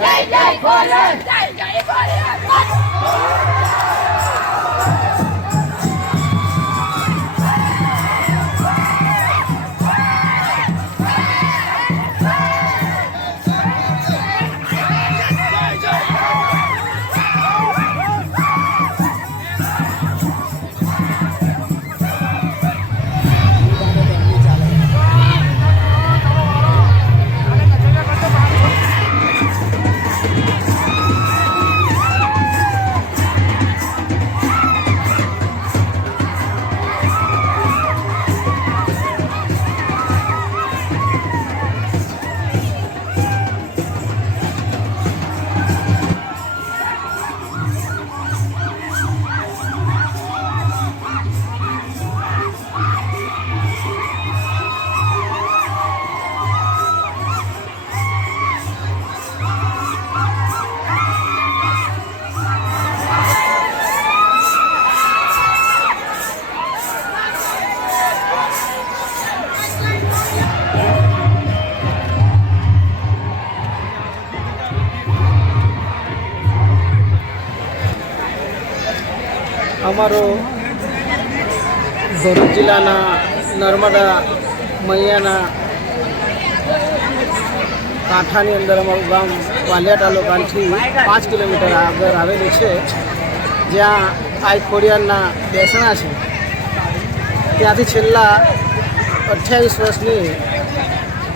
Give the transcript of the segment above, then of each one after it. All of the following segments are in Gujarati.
જય જય ખોડિયાર જય જય ખોડિયાર અમારો ભરૂચ જિલ્લાના નર્મદા મૈયાના કાંઠાની અંદર અમારું ગામ વાલિયા તાલુકાથી 5 કિલોમીટર આગળ આવેલું છે, જ્યાં આઈ ખોડિયારના બેસણા છે. ત્યાંથી છેલ્લા 28 વર્ષની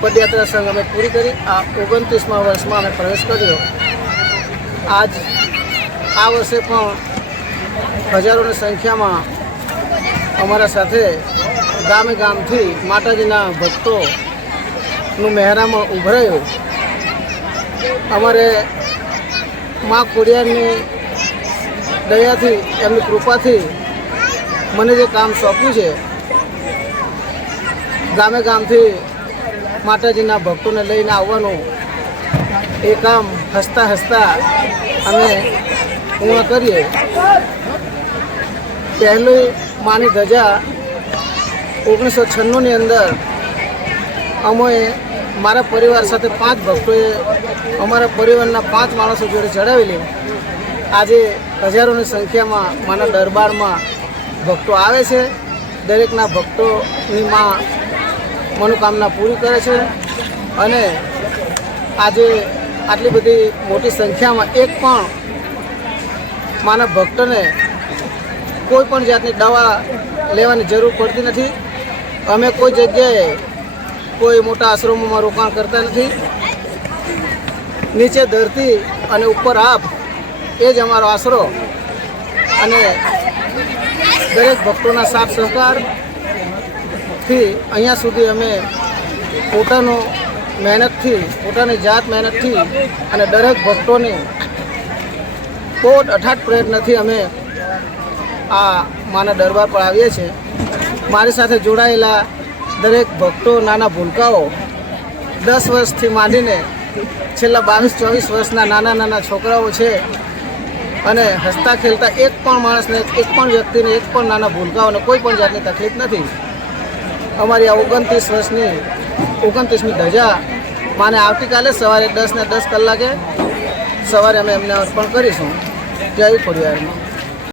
પદયાત્રા સંઘ અમે પૂરી કરી. આ 29મા વર્ષમાં અમે પ્રવેશ કર્યો. આ વર્ષે પણ હજારોની સંખ્યામાં અમારા સાથે ગામે ગામથી માતાજીના ભક્તોનું મહેરામણ ઉભરાયું. અમારે મા ખોડિયારની દયાથી, એમની કૃપાથી મને જે કામ સોંપ્યું છે, ગામે ગામથી માતાજીના ભક્તોને લઈને આવવાનું, એ કામ હસતા હસતા અમે પૂર્ણ કરીએ. પહેલી માની ધજા 1996ની અંદર અમોએ મારા પરિવાર સાથે 5 ભક્તોએ અમારા પરિવારના 5 માણસો જોડે ચડાવેલી. આજે હજારોની સંખ્યામાં માના દરબારમાં ભક્તો આવે છે. દરેકના ભક્તોની માં મનોકામના પૂરી કરે છે. અને આજે આટલી બધી મોટી સંખ્યામાં એક પણ માના ભક્તને કોઈ પણ જાતની દવા લેવાની જરૂર પડતી નથી. અમે કોઈ જગ્યાએ કોઈ મોટા આશ્રમોમાં રોકાણ કરતા નથી. નીચે ધરતી અને ઉપર આપ, એ જ અમારો આશરો. અને દરેક ભક્તોના સાથ સહકારથી અહીંયા સુધી અમે પોતાનો મહેનતથી, પોતાની જાત મહેનતથી અને દરેક ભક્તોની બહુ અથાગ પ્રયત્નથી અમે આ માના દરબાર પર આવીએ છીએ. મારી સાથે જોડાયેલા દરેક ભક્તો, નાના ભૂલકાઓ, 10 વર્ષથી માંડીને છેલ્લા 22-24 વર્ષના નાના છોકરાઓ છે. અને હસતા ખેલતા એક પણ માણસને, એક પણ વ્યક્તિને, એક પણ નાના ભૂલકાઓને કોઈ પણ જાતની તકલીફ નથી. અમારી આ 29મી ધજા માને આવતીકાલે સવારે 10 ને 10 કલાકે સવારે અમે એમને અર્પણ કરીશું. જય ખોડિયાર.